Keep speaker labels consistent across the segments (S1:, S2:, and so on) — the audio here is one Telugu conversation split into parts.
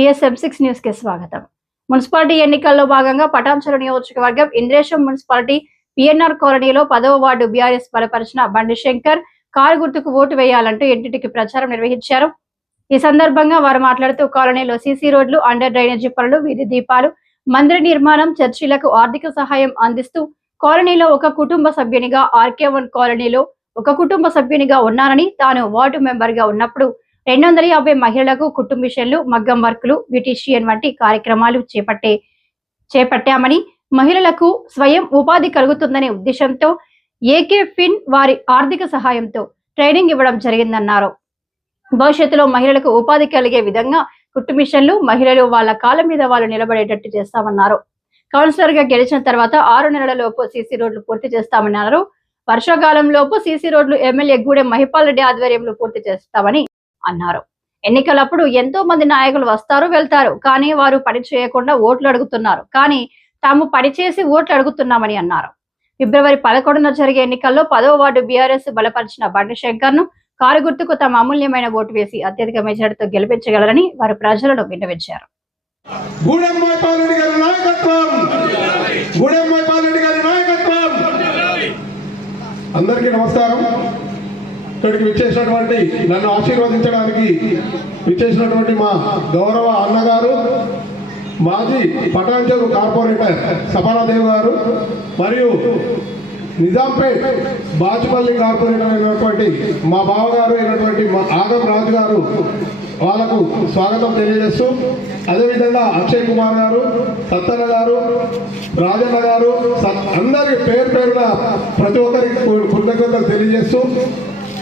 S1: టిఎస్ఎం సిక్స్ న్యూస్కి స్వాగతం. మున్సిపాలిటీ ఎన్నికల్లో భాగంగా పటాన్చెరు నియోజకవర్గం ఇంద్రేశం మున్సిపాలిటీ పిఎన్ఆర్ కాలనీలో పదవ వార్డు బీఆర్ఎస్ బలపరిచిన బండి శంకర్ కారు గుర్తుకు ఓటు వేయాలంటూ ఇంటింటికి ప్రచారం నిర్వహించారు. ఈ సందర్భంగా వారు మాట్లాడుతూ కాలనీలో సీసీ రోడ్లు అండర్ డ్రైనేజీ పనులు వీధి దీపాలు మందిర నిర్మాణం చర్చిలకు ఆర్థిక సహాయం అందిస్తూ కాలనీలో ఒక కుటుంబ సభ్యునిగా ఆర్కే వన్ కాలనీలో ఒక కుటుంబ సభ్యునిగా ఉన్నానని తాను వార్డు మెంబర్గా ఉన్నప్పుడు రెండు వందల యాభై మహిళలకు కుటుంబిషన్లు మగ్గం వర్కులు బ్యూటీషియన్ వంటి కార్యక్రమాలు చేపట్టే చేపట్టామని మహిళలకు స్వయం ఉపాధి కలుగుతుందనే ఉద్దేశంతో ఏకే ఫిన్ వారి ఆర్థిక సహాయంతో ట్రైనింగ్ ఇవ్వడం జరిగిందన్నారు. భవిష్యత్తులో మహిళలకు ఉపాధి కలిగే విధంగా కుటుంబిషన్లు మహిళలు వాళ్ళ కాలం మీద వాళ్ళు నిలబడేటట్టు చేస్తామన్నారు. కౌన్సిలర్గా గెలిచిన తర్వాత ఆరు నెలల లోపు సీసీ రోడ్లు పూర్తి చేస్తామన్నారు. వర్షాకాలం లోపు సీసీ రోడ్లు ఎమ్మెల్యే గూడెం మహిపాల్ రెడ్డి ఆధ్వర్యంలో పూర్తి చేస్తామని అన్నారు. ఎన్నికలప్పుడు ఎంతో మంది నాయకులు వస్తారు వెళ్తారు కానీ వారు పని చేయకుండా ఓట్లు అడుగుతున్నారు. కానీ తాము పని చేసి ఓట్లు అడుగుతున్నామని అన్నారు. ఫిబ్రవరి పదకొండున జరిగే ఎన్నికల్లో పదవ వార్డు బీఆర్ఎస్ బలపరిచిన బండి శంకర్ను కారు గుర్తుకు తమ అమూల్యమైన ఓటు వేసి అత్యధిక మెజార్టీతో గెలిపించగలరని వారు ప్రజలను విన్నవించారు.
S2: అందరికీ నమస్కారం. ఇక్కడికి విచ్చేసినటువంటి నన్ను ఆశీర్వదించడానికి విచ్చేసినటువంటి మా గౌరవ అన్నగారు మాజీ పటాన్చెరు కార్పొరేటర్ సపనాదేవ్ గారు మరియు నిజాంపేట్ బాచుపల్లి కార్పొరేటర్ అయినటువంటి మా బావగారు అయినటువంటి మా ఆగం రాజు గారు వాళ్ళకు స్వాగతం తెలియజేస్తూ అదేవిధంగా అక్షయ్ కుమార్ గారు సత్తన్న గారు రాజన్న గారు సత్- అందరి పేరు పేరున ప్రతి ఒక్కరికి కృతజ్ఞతలు తెలియజేస్తూ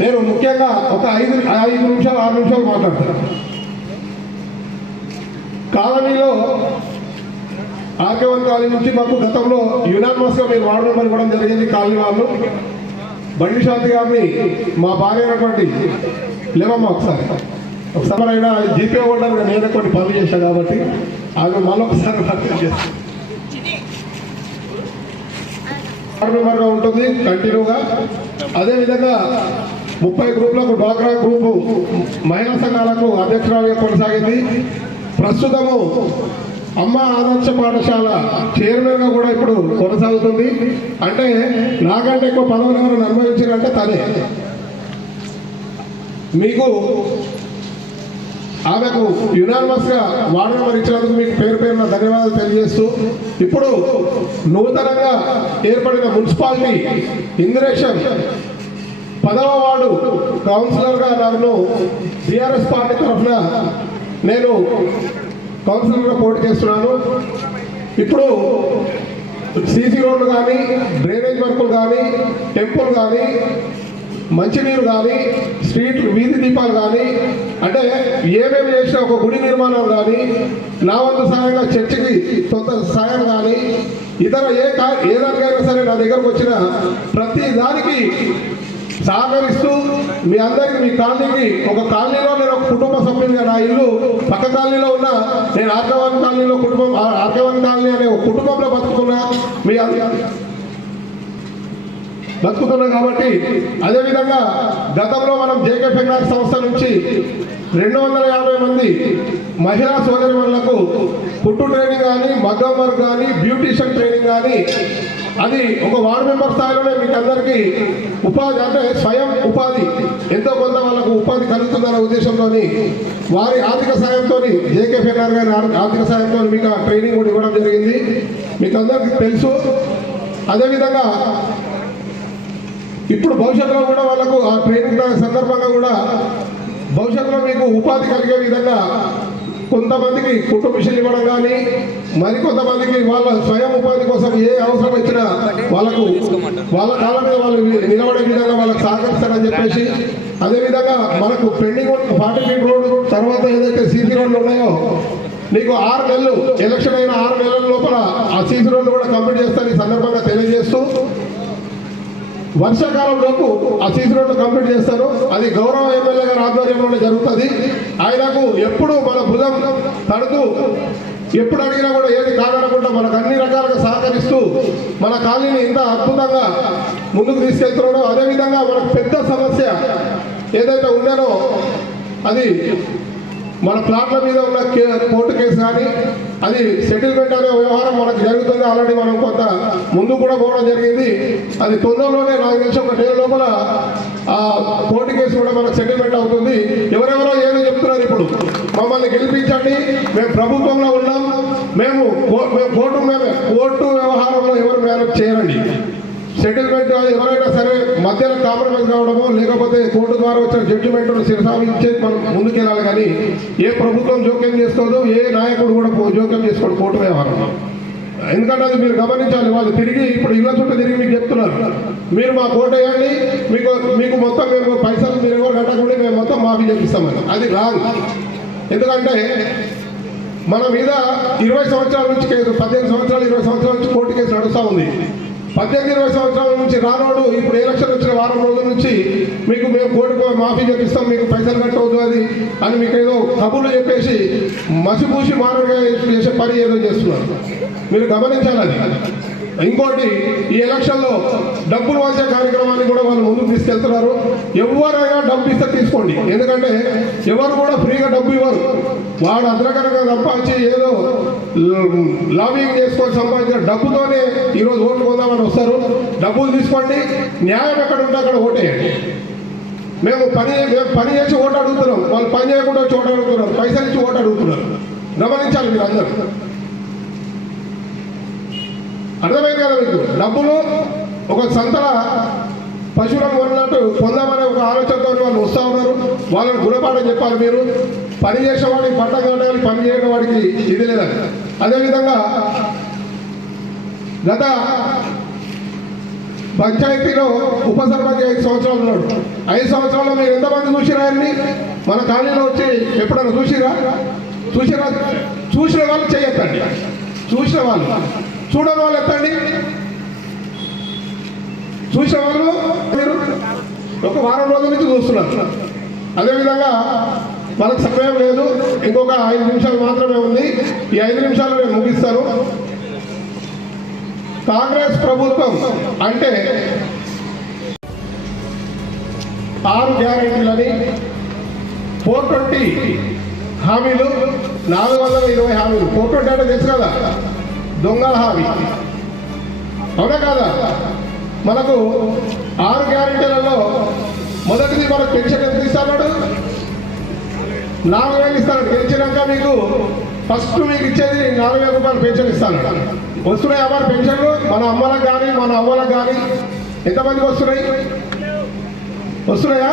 S2: నేను ముఖ్యంగా ఒక ఐదు ఐదు నిమిషాలు ఆరు నిమిషాలు మాట్లాడతాను. కాలనీలో ఆర్కేవన్ కాలనీ నుంచి మాకు గతంలో యునానిమస్గా మీరు వార్డు మెంబర్ ఇవ్వడం జరిగింది కాలనీ వాళ్ళు. బండి శాంతి గారిని మా భార్య అయినటువంటి లేవమ్మా ఒకసారి. ఒకసారి అయినా జీపే హోల్డర్ నేను కొన్ని పనులు చేశాను కాబట్టి ఆమె మళ్ళీ ఒకసారి భర్తీ చేస్తాను వార్డు మెంబర్గా ఉంటుంది కంటిన్యూగా. అదేవిధంగా ముప్పై గ్రూపులకు డ్వాక్రా గ్రూపు మహిళా సంఘాలకు అధ్యక్షురాలుగా కొనసాగింది. ప్రస్తుతము అమ్మ ఆదర్శ పాఠశాల చైర్మన్గా కూడా ఇప్పుడు కొనసాగుతుంది. అంటే నాకంటే ఎక్కువ పదవులు ఎవరు అనుభవించారంటే తనే. మీకు ఆమెకు యునానిమస్గా వార్డు నెంబర్ ఇచ్చినందుకు మీకు పేరు పేరున ధన్యవాదాలు తెలియజేస్తూ ఇప్పుడు నూతనంగా ఏర్పడిన మున్సిపాలిటీ ఇందిరేషన్ పదవ వార్డు కౌన్సిలర్గా నన్ను బీఆర్ఎస్ పార్టీ తరఫున నేను కౌన్సిలర్గా పోటీ చేస్తున్నాను. ఇప్పుడు సీసీ రోడ్లు కానీ డ్రైనేజ్ వర్కులు కానీ టెంపుల్ కానీ మంచినీరు కానీ స్ట్రీట్లు వీధి దీపాలు కానీ అంటే ఏమేమి చేసినా ఒక గుడి నిర్మాణం కానీ నా వంతు సాయంగా చర్చికి కొంత సాయం కానీ ఇతర ఏ కా ఏ దానికైనా సరే నా దగ్గరకు వచ్చిన ప్రతి దానికి సహకరిస్తూ మీ అందరికి మీ కాలనీకి ఒక కాలనీలో నేను ఒక కుటుంబ సభ్యునిగా నా ఇల్లు పక్క కాలనీలో ఉన్న నేను ఆర్కవన్ కాలనీలో కుటుంబం ఆర్కవన్ కాలనీ అనే ఒక కుటుంబంలో బతుకుతున్నా. మీ బతుకుతున్నాం కాబట్టి అదేవిధంగా గతంలో మనం జేకే ఫైనాన్స్ సంస్థ నుంచి రెండు వందల యాభై మంది మహిళా సోదరిమణులకు కుట్టు ట్రైనింగ్ కానీ మగ్గం వర్క్ కానీ బ్యూటీషియన్ ట్రైనింగ్ కానీ అది ఒక వార్డు మెంబర్ స్థాయిలోనే మీకు అందరికీ ఉపాధి అంటే స్వయం ఉపాధి. ఎంతో కొంత వాళ్ళకు ఉపాధి కలుగుతుందనే ఉద్దేశంతో వారి ఆర్థిక సాయంతో జేకే ఫెనార్ గారి ఆర్థిక సాయంతో మీకు ఆ ట్రైనింగ్ కూడా ఇవ్వడం జరిగింది. మీకు అందరికీ తెలుసు. అదేవిధంగా ఇప్పుడు భవిష్యత్తులో కూడా వాళ్ళకు ఆ ట్రైనింగ్ సందర్భంగా కూడా భవిష్యత్తులో మీకు ఉపాధి కలిగే విధంగా కొంతమందికి కుటుంబిషన్లు ఇవ్వడం కానీ మరికొంతమందికి వాళ్ళ స్వయం ఉపాధి కోసం ఏ అవసరం వచ్చినా వాళ్ళకు వాళ్ళ కాళ్ళ మీద వాళ్ళు నిలబడే విధంగా వాళ్ళకి సహకరిస్తారని చెప్పేసి అదేవిధంగా మనకు పెండింగ్ ఫార్టీ ఫీట్ రోడ్ తర్వాత ఏదైతే సీసీ రోడ్లు ఉన్నాయో నీకు ఆరు నెలలు ఎలక్షన్ అయిన ఆరు నెలల లోపల ఆ సీసీ రోడ్లు కూడా కంప్లీట్ చేస్తారని సందర్భంగా తెలియజేస్తూ వర్షాకాలం లోపు ఆ సీసీ రోడ్లు కంప్లీట్ చేస్తారు. అది గౌరవ ఎమ్మెల్యే గారి ఆధ్వర్యంలోనే జరుగుతుంది. ఆయనకు ఎప్పుడు మన భుజం తడుతూ ఎప్పుడు అడిగినా కూడా ఏది కాదనకుండా మనకు అన్ని రకాలుగా సహకరిస్తూ మన కాలనీని ఇంత అద్భుతంగా ముందుకు తీసుకెళ్తున్నాడో అదేవిధంగా మనకు పెద్ద సమస్య ఏదైతే ఉండేనో అది మన ప్లాట్ల మీద ఉన్న కే- కోర్టు కేసు కానీ అది సెటిల్మెంట్ అనే వ్యవహారం మనకు జరుగుతుంది ఆల్రెడీ మనం కొంత ముందు కూడా పోవడం జరిగింది. అది తొందరలోనే నాకు తెలిసి ఒక నెల లోపల ఆ కోర్టు కేసు కూడా మనకు సెటిల్మెంట్ అవుతుంది. ఎవరెవరో ఏదో చెప్తున్నారు ఇప్పుడు? మమ్మల్ని గెలిపించండి. మేము ప్రభుత్వంలో ఉన్నాం. మేము మేము కోర్టు మేము కోర్టు వ్యవహారంలో ఎవరు మేనేజ్ చేయరండి. సెటిల్మెంట్ ఎవరైనా సరే మధ్యలో కాంప్రమైజ్ కావడమో లేకపోతే కోర్టు ద్వారా వచ్చిన జడ్జిమెంట్ను శిరసావించే మనం ముందుకెళ్ళాలి కానీ ఏ ప్రభుత్వం జోక్యం చేసుకోదు ఏ నాయకుడు కూడా జోక్యం చేసుకోడు కోర్టు వ్యవహారంలో ఎందుకంటే అది మీరు గమనించాలి వాళ్ళు తిరిగి ఇప్పుడు ఇళ్ళ చుట్టూ తిరిగి మీకు చెప్తున్నారు. మీరు మా కోట వేయండి మీకు మీకు మొత్తం మేము పైసలు మీరు ఎవరు కట్టకుండా మేము మొత్తం మాఫీ చేపిస్తామని అది రాంగ్ ఎందుకంటే మన మీద ఇరవై సంవత్సరాల నుంచి కేసు పద్దెనిమిది సంవత్సరాలు ఇరవై సంవత్సరాల నుంచి కోర్టు కేసు నడుస్తూ ఉంది. పద్దెనిమిది ఇరవై సంవత్సరాల నుంచి రానోడు ఇప్పుడు ఎలక్షన్ వచ్చిన వారం రోజుల నుంచి మీకు మేము కోర్టుకు మాఫీ చేపిస్తాం మీకు పైసలు కట్టవద్దు అది అని మీకు ఏదో కబుర్లు చెప్పేసి మసిపూసి మారుగా చేసే పని ఏదో చేస్తున్నారు. మీరు గమనించాలి అది. ఇంకోటి ఈ ఎలక్షన్లో డబ్బులు వచ్చే కార్యక్రమాన్ని కూడా వాళ్ళు ముందుకు తీసుకెళ్తున్నారు. ఎవరైనా డబ్బు ఇస్తే తీసుకోండి. ఎందుకంటే ఎవరు కూడా ఫ్రీగా డబ్బు ఇవ్వరు. వాడు అద్రకరంగా సంపాదించి ఏదో లాబింగ్ చేసుకొని సంపాదించిన డబ్బుతోనే ఈరోజు ఓట్లు కొందామని వస్తారు. డబ్బులు తీసుకోండి. న్యాయం ఎక్కడ ఉంటే అక్కడ ఓటేయండి. మేము పని మేము పని చేసి ఓటు అడుగుతున్నాం. వాళ్ళు పని చేయకుండా వచ్చి ఓటు అడుగుతున్నారు. పైసలు ఇచ్చి ఓటు అడుగుతున్నారు. గమనించాలి మీరు అందరూ అర్థమైంది కదా మీకు? డబ్బులు ఒక సంతల పశువులకు కొన్నట్టు పొందామనే ఒక ఆలోచనతో వాళ్ళు వస్తూ ఉన్నారు. వాళ్ళని గుణపాఠం చెప్పాలి మీరు. పని చేసేవాడికి పట్టం కట్టాలి పని చేయడం వాడికి ఇది లేదని అదేవిధంగా గత పంచాయతీలో ఉప సర్పంచ్ ఐదు సంవత్సరాలు ఉన్నాడు. ఐదు సంవత్సరాల్లో మీరు ఎంతమంది చూసిరా అండి మన కాలనీలో వచ్చి ఎప్పుడైనా చూసిరా? చూసిరా? చూసిన వాళ్ళు చేయొద్దండి. చూసిన వాళ్ళు. చూడని వాళ్ళు ఎత్తండి. చూసిన వాళ్ళు మీరు ఒక వారం రోజుల నుంచి చూస్తున్నారు. అదేవిధంగా మనకు సమయం లేదు. ఇంకొక ఐదు నిమిషాలు మాత్రమే ఉంది. ఈ ఐదు నిమిషాలు నేను ముగిస్తాను. కాంగ్రెస్ ప్రభుత్వం అంటే ఆరు గ్యారెంటీలని ఫోర్ ట్వంటీ హామీలు నాలుగు వందల ఇరవై హామీలు. ఫోర్ ట్వంటీ అంటే తెలుసు కదా? దొంగల హామీ. అవునా కాదా? మనకు ఆరు గ్యారెంటీలలో నాలుగు వేలు ఇస్తాడు గెలిచినాక మీకు ఫస్ట్ మీకు ఇచ్చేది నాలుగు వేల రూపాయలు పెన్షన్ ఇస్తాను. వస్తున్నాయి అమ్మ పెన్షన్లు మన అమ్మలకు కానీ మన అవ్వలకు కానీ ఎంతమందికి వస్తున్నాయి? వస్తున్నాయా?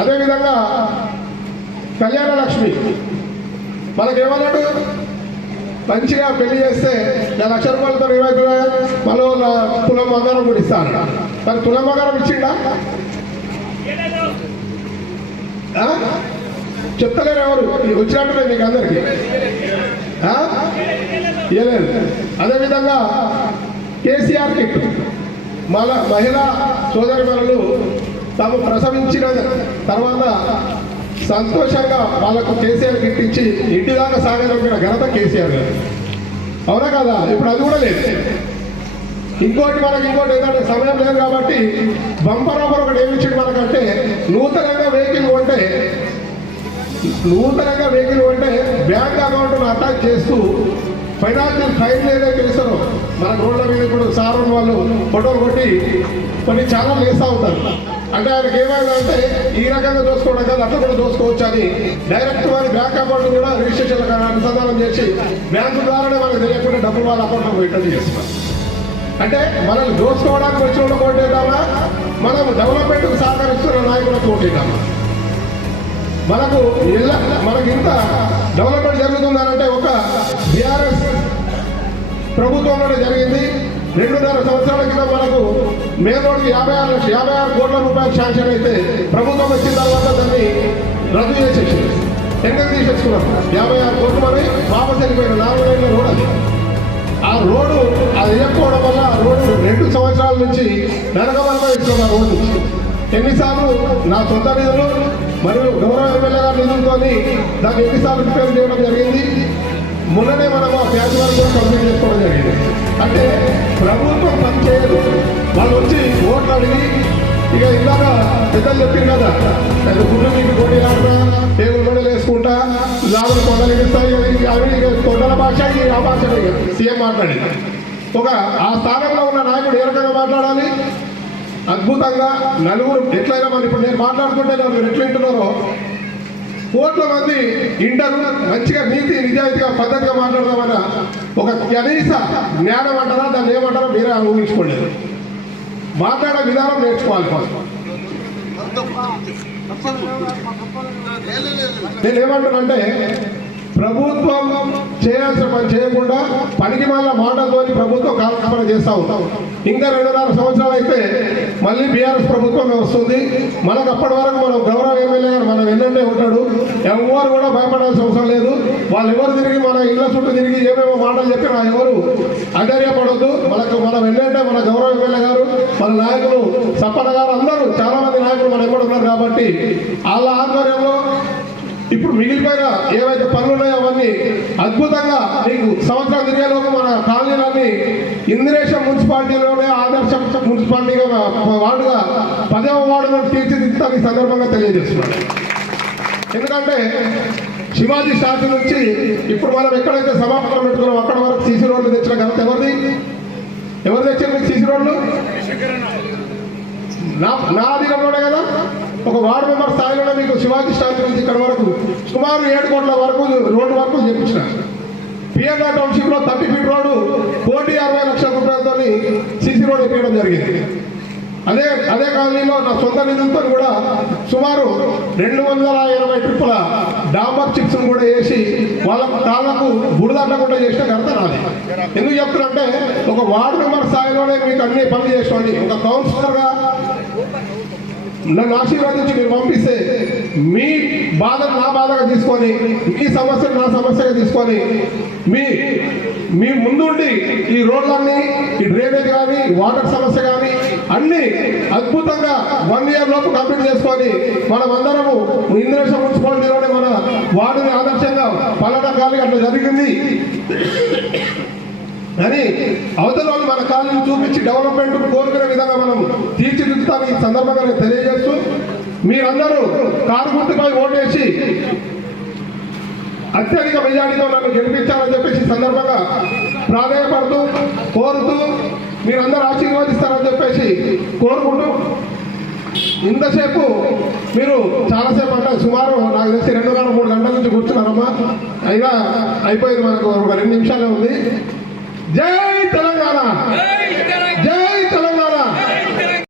S2: అదేవిధంగా కళ్యాణ లక్ష్మి మనకేమన్నాడు మంచిగా పెళ్ళి చేస్తే నేను లక్ష రూపాయలతో ఏమవుతుందా మళ్ళీ తులం బంగారం కూడా ఇస్తాను. మరి తులం బంగారం ఇచ్చిండా? చెప్తలేరు ఎవరు? వచ్చినట్టు మీకు అందరికీ. ఇవ్వలేదు అదేవిధంగా కేసీఆర్ కిట్ మళ్ళా మహిళా సోదరి తాము ప్రసవించిన తర్వాత సంతోషంగా వాళ్ళకు కేసీఆర్ కిట్ ఇచ్చి ఇంటి దాకా సాగలిగిన ఘనత కేసీఆర్ గారు. అవునా కదా? ఇప్పుడు అది కూడా లేదు. ఇంకోటి మనకి ఇంకోటి ఏంటంటే సమయం లేదు కాబట్టి బంపర్ ఒకటి ఏమి ఇచ్చింది మనకంటే నూతనంగా వెహికల్ కొంటే నూతనంగా వెహికల్ ఉంటే బ్యాంక్ అకౌంట్ను అటాచ్ చేస్తూ ఫైనాన్షియల్ ఫైన్ ఏదైతే ఇస్తారో మన రోడ్ల మీద కూడా సార్ వాళ్ళు ఫోటోలు కొట్టి కొన్ని ఛానల్ వేస్తూ ఉంటారు. అంటే ఆయనకి ఏమైందంటే ఈ రకంగా దోసుకోవడం కాదు అట్లా కూడా దోసుకోవచ్చు అని డైరెక్ట్ వారి బ్యాంక్ అకౌంట్ కూడా రిజిస్ట్రేషన్ అనుసంధానం చేసి బ్యాంకు ద్వారానే మనకు తెలియకుండా డబ్బులు వాళ్ళ అకౌంట్లో రిటర్న్ చేస్తున్నారు అంటే మనల్ని దోసుకోవడానికి వచ్చిన వాళ్ళు మనం డెవలప్మెంట్కు సహకరిస్తున్న నాయకులకు ఓటేద్దామా మనకు ఇళ్ళ మనకి ఇంత డెవలప్మెంట్ జరుగుతుందనంటే ఒక బీఆర్ఎస్ ప్రభుత్వంలోనే జరిగింది. రెండున్నర సంవత్సరాల క్రితం మనకు మేలోడికి యాభై ఆరు లక్ష యాభై ఆరు కోట్ల రూపాయలు శాంక్షన్ అయితే ప్రభుత్వం వచ్చిన తర్వాత దాన్ని రద్దు చేసేసి టెండర్ తీసేసుకున్నాం. యాభై ఆరు కోట్లు మరి వాపస్ వెళ్ళిపోయిన నాలుగు వేల రోడ్ అది. ఆ రోడ్డు అది వేయకపోవడం వల్ల ఆ రోడ్డు రెండు సంవత్సరాల నుంచి నరకమరగా ఇస్తున్నాం ఆ రోడ్డు ఎన్నిసార్లు నా సొంత నిధులు మరియు గౌరవ ఎమ్మెల్యే గారి నిధులతో దాన్ని ఎన్నిసార్లు రిపేర్ చేయడం జరిగింది. మొన్ననే మనం ఆ ప్యాచ్ వర్క్ కూడా కంప్లీట్ చేసుకోవడం జరిగింది. అంటే ప్రభుత్వం పనిచేయదు. వాళ్ళు వచ్చి ఓట్లు అడిగి ఇక ఇందాక పెద్దలు చెప్పింది కదా అది గుడ్లు మీకు కోడి లాంటా టేబుల్ మెడలు వేసుకుంటా? లాభం కొండలు ఇస్తాయి అవి ఇక కొండల భాష ఈ ఆ భాష. సీఎం మాట్లాడి ఒక ఆ స్థానంలో ఉన్న నాయకుడు ఏ రకంగా మాట్లాడాలి? అద్భుతంగా నలుగురు ఎట్లయినా మరి ఇప్పుడు నేను మాట్లాడుతుంటే నలుగురు ఎట్లా వింటున్నారో. కోట్ల మంది ఇంటర్ మంచిగా నీతి నిజాయితీగా పద్ధతిగా మాట్లాడదామన్న ఒక కనీస జ్ఞానం అంటారా దాన్ని ఏమంటారో మీరే ఊహించుకోలేదు మాట్లాడే విధానం నేర్చుకోవాలి ఫస్ట్. నేను ఏమంటానంటే ప్రభుత్వం చేయాల్సిన పని చేయకుండా పనికి మళ్ళీ మాటలతోని ప్రభుత్వం కాలకల్పన చేస్తా ఉంటాం ఇంకా రెండున్నర సంవత్సరాలు అయితే మళ్ళీ బీఆర్ఎస్ ప్రభుత్వం వస్తుంది. మనకు అప్పటి వరకు మనం గౌరవ ఎమ్మెల్యే గారు మనం ఎన్నంటే ఉంటాడు. ఎవరు కూడా భయపడాల్సిన అవసరం లేదు. వాళ్ళు ఎవరు తిరిగి మన ఇళ్ళ చుట్టూ తిరిగి ఏమేమో మాటలు చెప్పినా ఎవరు అధైర్యపడద్దు. మనకు మనం ఎన్నంటే మన గౌరవ ఎమ్మెల్యే గారు మన నాయకులు సప్పన గారు అందరూ చాలా మంది నాయకులు మన ఎక్కడ ఉన్నారు కాబట్టి వాళ్ళ ఆధ్వర్యంలో ఇప్పుడు మిగిలిపోయిన ఏవైతే పనులు ఉన్నాయో అవన్నీ అద్భుతంగా మీకు సంవత్సరం తిరిగేలోపు మన కాలనీలన్నీ ఇందిరేశం మున్సిపాలిటీలోనే ఆదర్శ మున్సిపాలిటీగా వార్డుగా పదవ వార్డును తీర్చిదిద్దుతాను ఈ సందర్భంగా తెలియజేస్తున్నాను. ఎందుకంటే శివాజీ స్టాచ్యూ నుంచి ఇప్పుడు మనం ఎక్కడైతే సమాపనం పెట్టుకున్నాం అక్కడ వరకు సీసీ రోడ్లు తెచ్చిన ఘనత ఎవరిది? ఎవరు తెచ్చారు మీకు సీసీ రోడ్లు? నా నా అధికంలోనే కదా? ఒక వార్డు మెంబర్ స్థాయిలోనే మీకు శివాజీ స్టాచ్యూ నుంచి ఇక్కడ వరకు సుమారు ఏడు కోట్ల వరకు రోడ్డు వరకు చేపించిన పిఎన్ఆర్ టౌన్షిప్లో థర్టీ ఫీట్ రోడ్డు కోటి అరవై లక్షల రూపాయలతో సిసి రోడ్ వేయడం జరిగింది. అదే అదే కాలనీలో నా సొంత నిధులతో కూడా సుమారు రెండు వందల ఇరవై ట్రిప్పుల డాంబర్ చిప్స్ కూడా వేసి వాళ్ళ కాళ్ళకు బురదట్టకుండా చేసిన ఘనత నాది. ఎందుకు చెప్తున్నారంటే ఒక వార్డు మెంబర్ స్థాయిలోనే మీకు అన్ని పనులు చేసుకోండి ఒక కౌన్సిలర్గా నన్ను ఆశీర్వదించి మీరు పంపిస్తే మీ బాధను నా బాధగా తీసుకొని మీ సమస్యను నా సమస్యగా తీసుకొని మీ మీ ముందుండి ఈ రోడ్లన్నీ ఈ డ్రైనేజ్ కానీ వాటర్ సమస్య కానీ అన్ని అద్భుతంగా వన్ ఇయర్ లోపు కంప్లీట్ చేసుకొని మనం అందరము ఇంద్రేశ్వర మున్సిపాలిటీలోనే మన వార్డుని ఆదర్శంగా పల్లెటం కానీ అట్లా జరిగింది. అని అవతల మన కాలం చూపించి డెవలప్మెంట్ కోరుకునే విధంగా మనం తీర్చిదిద్దుతాను ఈ సందర్భంగా నేను తెలియజేస్తూ మీరందరూ కారు గుర్తుపై ఓటేసి అత్యధిక మెజార్టీతో నన్ను గెలిపించాలని చెప్పేసి సందర్భంగా ప్రాధాన్యపడుతూ కోరుతూ మీరందరూ ఆశీర్వదిస్తారని చెప్పేసి కోరుకుంటూ ఇంతసేపు మీరు చాలాసేపు అంటే సుమారు నాకు తెలిసి రెండున్నర మూడు గంటల నుంచి కూర్చున్నారమ్మా. అయినా అయిపోయింది మనకు ఒక రెండు నిమిషాలే ఉంది. జై తెలంగాణ.